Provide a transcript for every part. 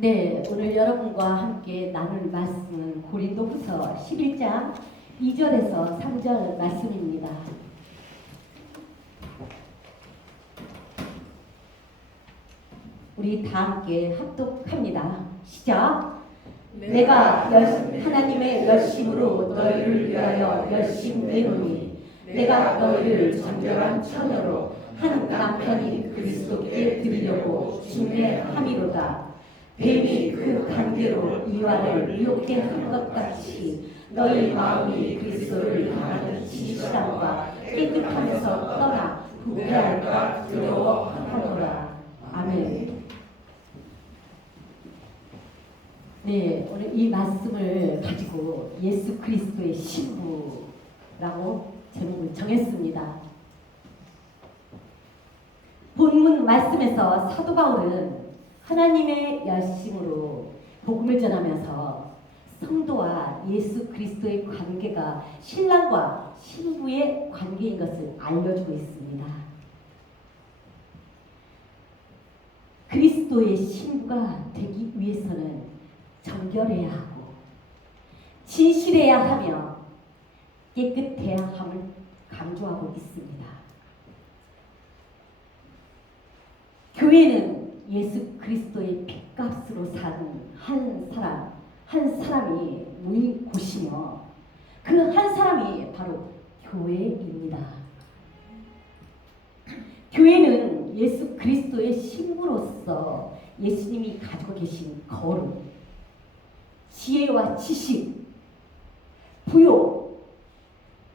네, 오늘 여러분과 함께 나눌 말씀은 고린도후서 11장 2절에서 3절 말씀입니다. 우리 다 함께 합독합니다. 시작! 내가 하나님의 열심으로 너희를 위하여 열심내노니 내가 너희를 정결한 처녀로 한 남편이 그리스도께 드리려고 중매함이로다. 뱀이 그 관계로 이와를 유혹게 한 것 같이 너희 마음이 그리스도를 향하는 진실함과 깨끗함에서 떠나 부패할까 두려워하노라. 아멘. 네, 오늘 이 말씀을 가지고 예수 그리스도의 신부라고 제목을 정했습니다. 본문 말씀에서 사도 바울은 하나님의 열심으로 복음을 전하면서 성도와 예수 그리스도의 관계가 신랑과 신부의 관계인 것을 알려주고 있습니다. 그리스도의 신부가 되기 위해서는 정결해야 하고 진실해야 하며 깨끗해야 함을 강조하고 있습니다. 교회는 예수 그리스도의 핏값으로 산 한 사람이 모인 곳이며 그 한 사람이 바로 교회입니다. 교회는 예수 그리스도의 신부로서 예수님이 가지고 계신 거룩, 지혜와 지식, 부요,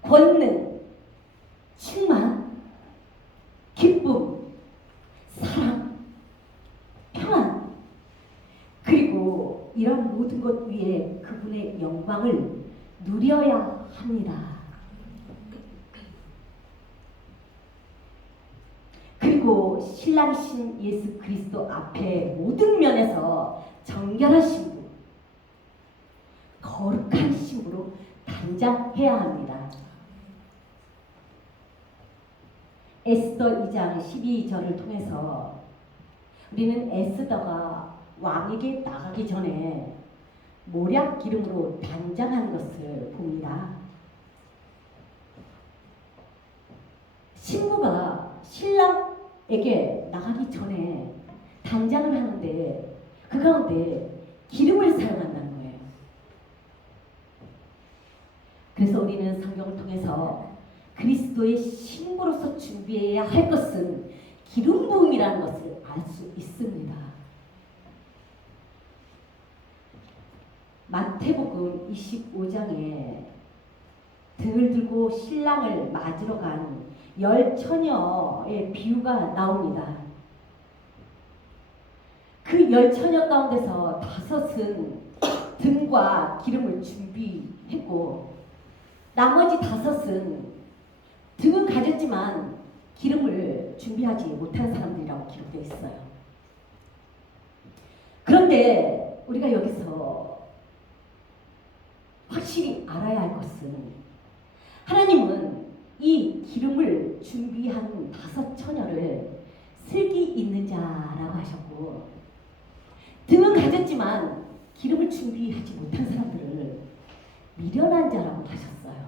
권능, 충만, 기쁨, 사랑, 평안, 그리고 이런 모든 것 위에 그분의 영광을 누려야 합니다. 그리고 신랑이신 예수 그리스도 앞에 모든 면에서 정결하신 분, 거룩한 신부로 단장해야 합니다. 에스더 2장 12절을 통해서 우리는 에스더가 왕에게 나가기 전에 모략 기름으로 단장한 것을 봅니다. 신부가 신랑에게 나가기 전에 단장을 하는데 그 가운데 기름을 사용한다는 거예요. 그래서 우리는 성경을 통해서 그리스도의 신부로서 준비해야 할 것은 기름 부음이라는 것을 알 수 있습니다. 마태복음 25장에 등을 들고 신랑을 맞으러 간 10처녀의 비유가 나옵니다. 그 10처녀 가운데서 5은 등과 기름을 준비했고 나머지 5은 등은 가졌지만 기름을 준비하지 못한 사람들이라고 기록되어 있어요. 그런데 우리가 여기서 확실히 알아야 할 것은 하나님은 이 기름을 준비한 5처녀를 슬기 있는 자라고 하셨고 등은 가졌지만 기름을 준비하지 못한 사람들을 미련한 자라고 하셨어요.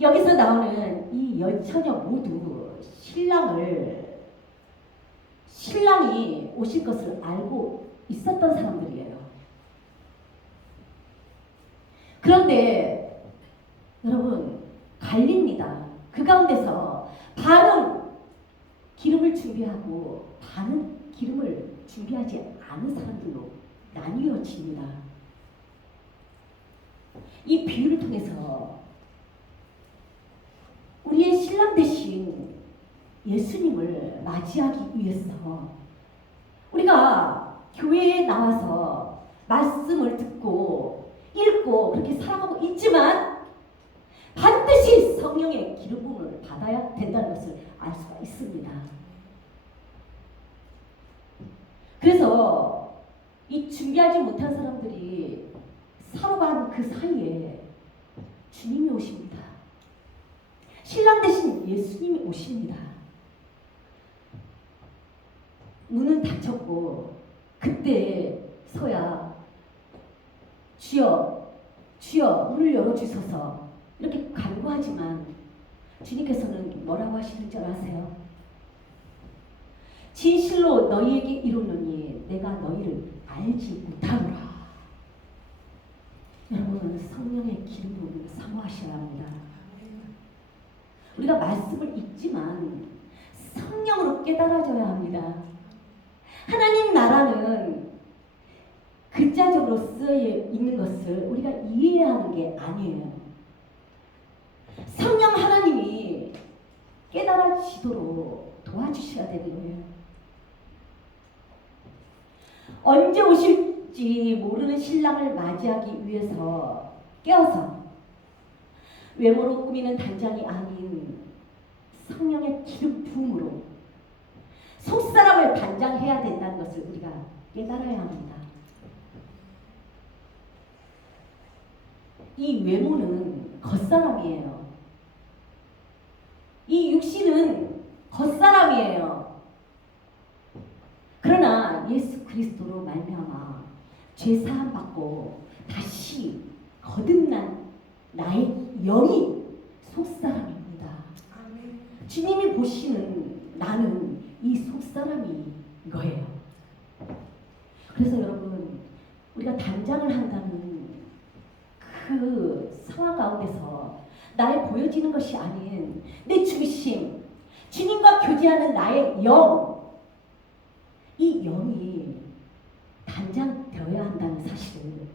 여기서 나오는 이 10처녀 모두 신랑이 오실 것을 알고 있었던 사람들이에요. 그런데 여러분 갈립니다. 그 가운데서 반은 기름을 준비하고 반은 기름을 준비하지 않은 사람들로 나뉘어집니다. 이 비유를 통해서 우리의 신랑 되신 예수님을 맞이하기 위해서 우리가 교회에 나와서 말씀을 듣고 읽고 그렇게 살아가고 있지만 반드시 성령의 기름 부음을 받아야 된다는 것을 알 수가 있습니다. 그래서 이 준비하지 못한 사람들이 살아간 그 사이에 주님이 오십니다. 신랑 대신 예수님이 오십니다. 문은 닫혔고 그때서야 주여 주여 문을 열어주소서 이렇게 간구하지만 주님께서는 뭐라고 하시는 줄 아세요? 진실로 너희에게 이르노니 내가 너희를 알지 못하노라. 여러분, 성령의 기름 부음을 사모하셔야 합니다. 우리가 말씀을 읽지만 성령으로 깨달아져야 합니다. 하나님 나라는 글자적으로 쓰여 있는 것을 우리가 이해하는 게 아니에요. 성령 하나님이 깨달아지도록 도와주셔야 되는 거예요. 언제 오실지 모르는 신랑을 맞이하기 위해서 깨어서 외모로 꾸미는 단장이 아닌 성령의 기름 부음으로 속사람을 단장해야 된다는 것을 우리가 깨달아야 합니다. 이 외모는 겉사람이에요. 이 육신은 겉사람이에요. 그러나 예수 그리스도로 말미암아 죄 사함 받고 다시 거듭난 나의 영이 속사람입니다. 주님이 보시는 나는 이 속사람인 거예요. 그래서 여러분, 우리가 단장을 한다는 그 상황 가운데서 나의 보여지는 것이 아닌 내 중심, 주님과 교제하는 나의 영, 이 영이 단장되어야 한다는 사실을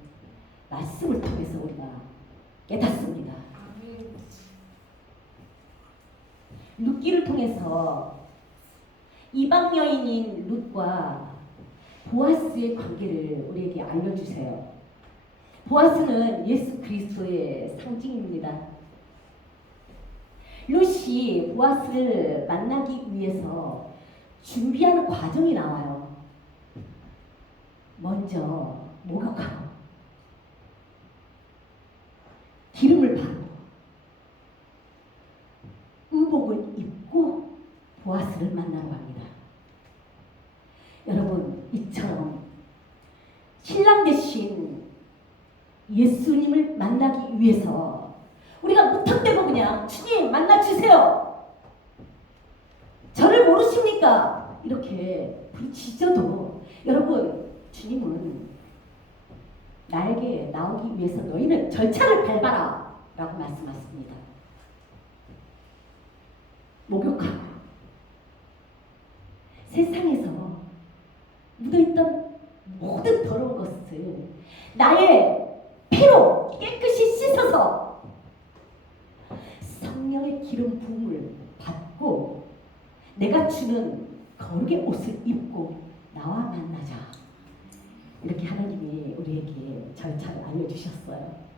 말씀을 통해서 우리가 깨닫습니다. 룻기를 통해서 이방 여인인 룻과 보아스의 관계를 우리에게 알려주세요. 보아스는 예수 그리스도의 상징입니다. 룻이 보아스를 만나기 위해서 준비하는 과정이 나와요. 먼저 목욕하고 기름을 바르고 의복을 입고 보아스를 만나러 갑니다. 여러분, 이처럼 신랑 되신 예수님을 만나기 위해서 우리가 무턱대고 그냥 주님 만나주세요, 저를 모르십니까? 이렇게 부르짖어도 여러분, 주님은 나에게 나오기 위해서 너희는 절차를 밟아라 라고 말씀하십니다. 목욕하고 세상에서 묻어있던 모든 더러운 것을 나의 피로 깨끗이 씻어서 성령의 기름 부음을 받고 내가 주는 거룩의 옷을 입고 나와 만나자. 이렇게 하나님이 우리에게 절차를 알려주셨어요.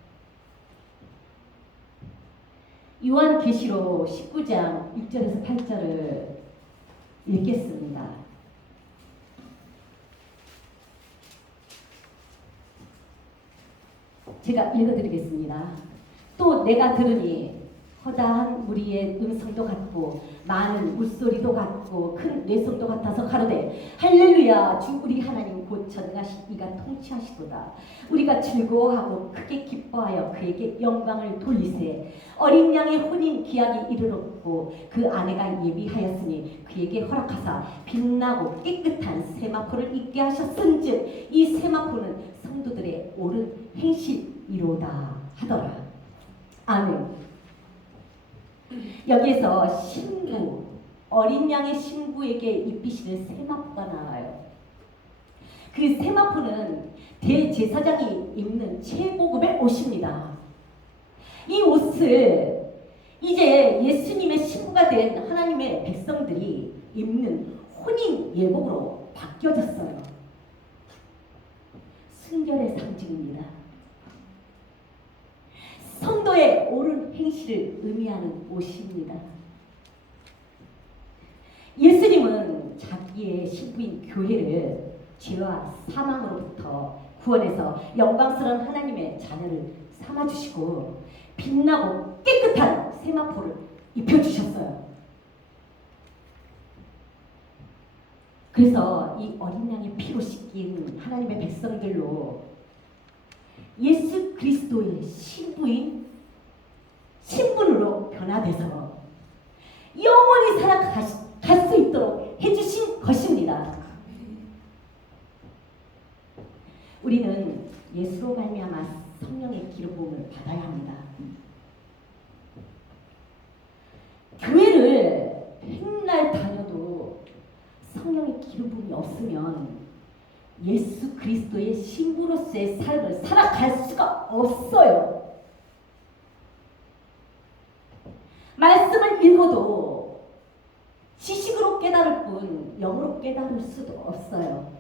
요한계시록 19장 6절에서 8절을 읽겠습니다. 제가 읽어드리겠습니다. 또 내가 들으니 허다한 무리의 음성도 같고 많은 물소리도 같고 큰 뇌성도 같아서 가로되 할렐루야, 주 우리 하나님 곧 전능하신 이가 통치하시도다. 우리가 즐거워하고 크게 기뻐하여 그에게 영광을 돌리세. 어린 양의 혼인 기약이 이르렀고 그 아내가 예비하였으니 그에게 허락하사 빛나고 깨끗한 세마포를 입게 하셨은즉 이 세마포는 성도들의 옳은 행실이로다 하더라. 아멘. 여기에서 신부, 어린 양의 신부에게 입히시는 세마포가 나와요. 그 세마포는 대제사장이 입는 최고급의 옷입니다. 이 옷을 이제 예수님의 신부가 된 하나님의 백성들이 입는 혼인 예복으로 바뀌어졌어요. 순결의 상징입니다. 성도의 옳은 행실을 의미하는 옷입니다. 예수님은 자기의 신부인 교회를 죄와 사망으로부터 구원해서 영광스러운 하나님의 자녀를 삼아주시고 빛나고 깨끗한 세마포를 입혀주셨어요. 그래서 이 어린 양의 피로 씻긴 하나님의 백성들로 예수 그리스도의 신분으로 변화돼서 영원히 살아갈 수 있도록 해주신 것입니다. 우리는 예수로 말미암아 성령의 기름 부음을 받아야 합니다. 교회를 맨날 다녀도 성령의 기름 부음이 없으면 예수 그리스도의 신부로서의 삶을 살아갈 수가 없어요. 말씀을 읽어도 지식으로 깨달을 뿐 영으로 깨달을 수도 없어요.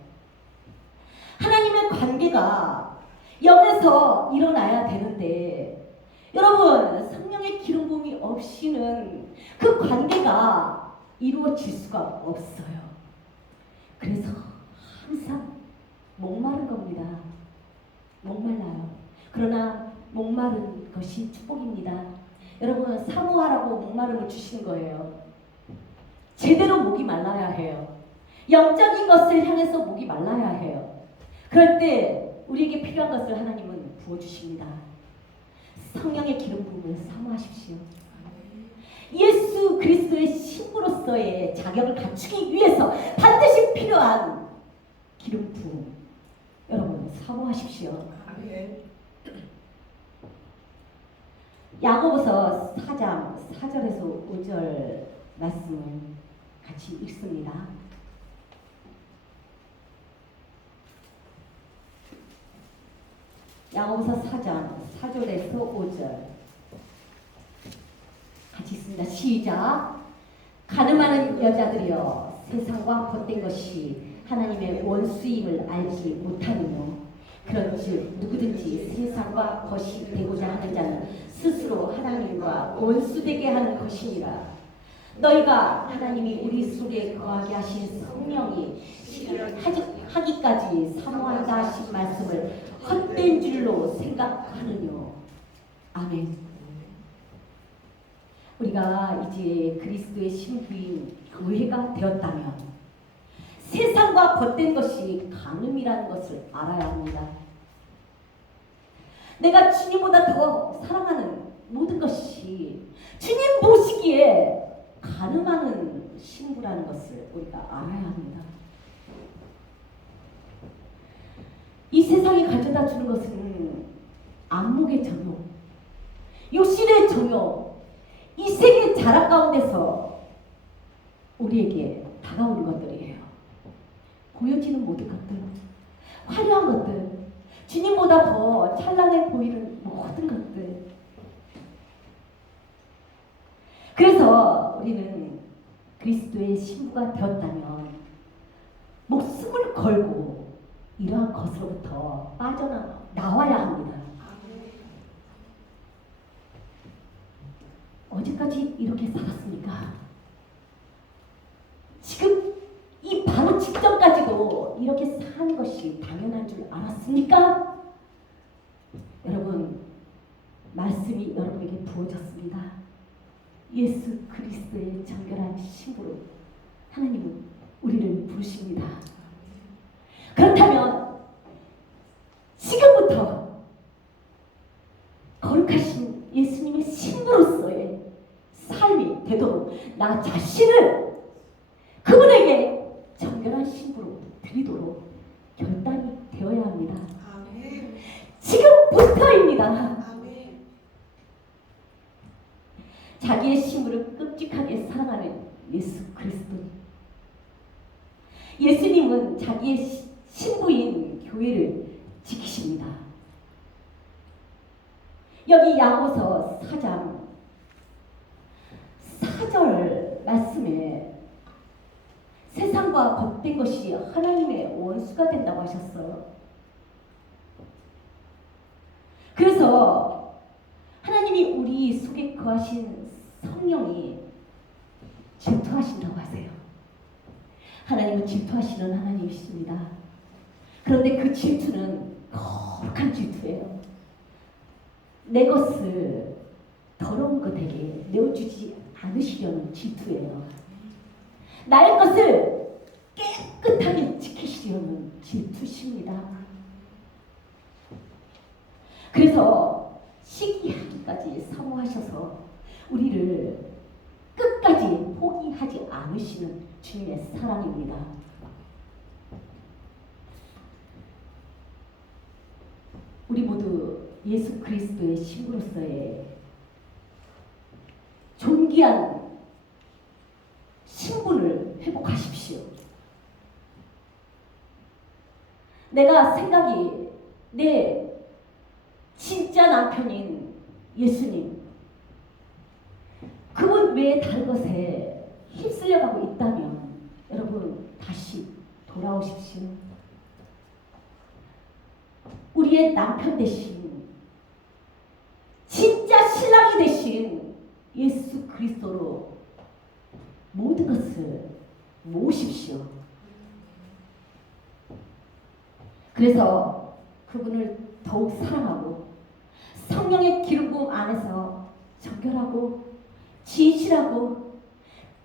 하나님의 관계가 영에서 일어나야 되는데 여러분, 성령의 기름 부음이 없이는 그 관계가 이루어질 수가 없어요. 그래서 항상 목마른 겁니다. 목말라요. 그러나 목마른 것이 축복입니다. 여러분, 사모하라고 목마름을 주신 거예요. 제대로 목이 말라야 해요. 영적인 것을 향해서 목이 말라야 해요. 그럴 때 우리에게 필요한 것을 하나님은 부어주십니다. 성령의 기름 부음을 사모하십시오. 예수 그리스도의 신부로서의 자격을 갖추기 위해서 반드시 필요한 기름 부음, 여러분 사모하십시오. 야고보서 4장 4절에서 5절 말씀을 같이 읽습니다. 야고보서 4장 4절에서 5절 같이 읽습니다. 시작. 가늠하는 여자들이여, 세상과 헛된 것이 하나님의 원수임을 알지 못하느뇨. 그런즉 누구든지 세상과 것이 되고자 하는 자는 스스로 하나님과 원수되게 하는 것이니라. 너희가 하나님이 우리 속에 거하게 하신 성령이 하기까지 사모한다 하신 말씀을 헛된 줄로 생각하느뇨. 아멘. 우리가 이제 그리스도의 신부인 교회가 되었다면 세상과 겉된 것이 간음이라는 것을 알아야 합니다. 내가 주님보다 더 사랑하는 모든 것이 주님 보시기에 간음하는 신부라는 것을 우리가 알아야 합니다. 이 세상이 가져다 주는 것은 안목의 정욕, 욕심의 정욕, 이 세계 자락 가운데서 우리에게 다가오는 것들이에요. 보여지는 모든 것들, 화려한 것들, 주님보다 더 찬란해 보이는 모든 것들. 그래서 우리는 그리스도의 신부가 되었다면 목숨을 걸고 이러한 것으로부터 빠져나와야 합니다. 언제까지 이렇게 살았습니까? 지금 이 바로 직전까지도 이렇게 사는 것이 당연한 줄 알았습니까? 여러분, 말씀이 여러분에게 부어졌습니다. 예수 그리스도의 정결한 신부로 하나님은 우리를 부르십니다. 그렇다면 지금부터 거룩하신 예수님의 신부로서의 삶이 되도록 나 자신을 그분에게 정결한 신부로 드리도록 결단이 되어야 합니다. 아멘. 지금부터입니다. 아멘. 자기의 신부를 끔찍하게 사랑하는 예수 그리스도. 예수님은 자기의 신부인 교회를 지키십니다. 여기 야고보서 4장 4절 말씀에 세상과 겉된 것이 하나님의 원수가 된다고 하셨어요. 그래서 하나님이 우리 속에 거하신 성령이 질투하신다고 하세요. 하나님은 질투하시는 하나님이십니다. 그런데 그 질투는 거룩한 질투예요. 내 것을 더러운 것에게 내어주지 않으시려는 질투예요. 나의 것을 깨끗하게 깨끗하게 지키시려는 질투십니다. 그래서 시기하기까지 사모하셔서 우리를 끝까지 포기하지 않으시는 주님의 사랑입니다. 우리 모두 예수 그리스도의 신부로서의 존귀한 신분을 회복하십시오. 내가 생각이 내 진짜 남편인 예수님, 그분 외에 다른 것에 휩쓸려가고 있다면 여러분 다시 돌아오십시오. 우리의 남편 대신 진짜 신랑이 되신 예수 그리스도로 모든 것을 모으십시오. 그래서 그분을 더욱 사랑하고 성령의 기름 부음 안에서 정결하고 진실하고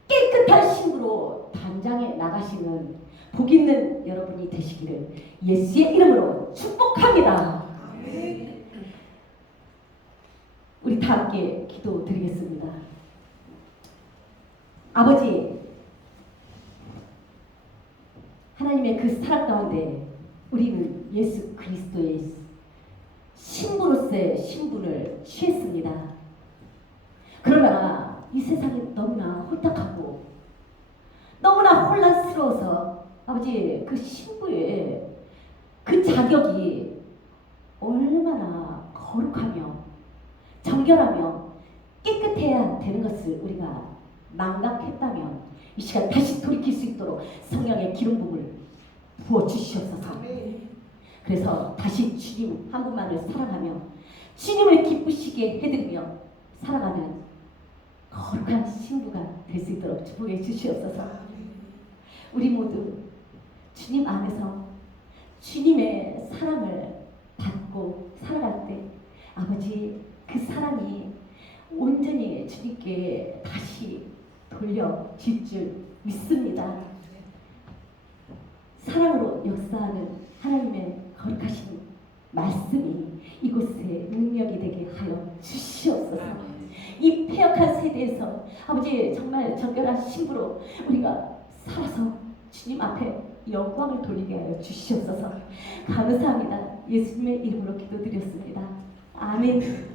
깨끗한 신부로 단장해 나가시는 복 있는 여러분이 되시기를 예수의 이름으로 축복합니다. 우리 다 함께 기도드리겠습니다. 아버지, 하나님의 그 사랑 가운데 우리는 예수 그리스도의 신부로서의 신분을 취했습니다. 그러나 이 세상이 너무나 혼탁하고 너무나 혼란스러워서 아버지 그 신부의 그 자격이 얼마나 거룩하며 정결하며 깨끗해야 되는 것을 우리가 망각했다면 이 시간 다시 돌이킬 수 있도록 성령의 기름 부음을 부어주시옵소서. 그래서 다시 주님 한 분만을 사랑하며 주님을 기쁘시게 해드리며 살아가는 거룩한 신부가 될 수 있도록 축복해 주시옵소서. 우리 모두 주님 안에서 주님의 사랑을 받고 살아갈 때 아버지 그 사랑이 온전히 주님께 다시 돌려질 줄 믿습니다. 사랑으로 역사하는 하나님의 거룩하신 말씀이 이곳에 능력이 되게 하여 주시옵소서. 이 패역한 세대에서 아버지 정말 정결한 신부로 우리가 살아서 주님 앞에 영광을 돌리게 하여 주시옵소서. 감사합니다. 예수님의 이름으로 기도드렸습니다. 아멘.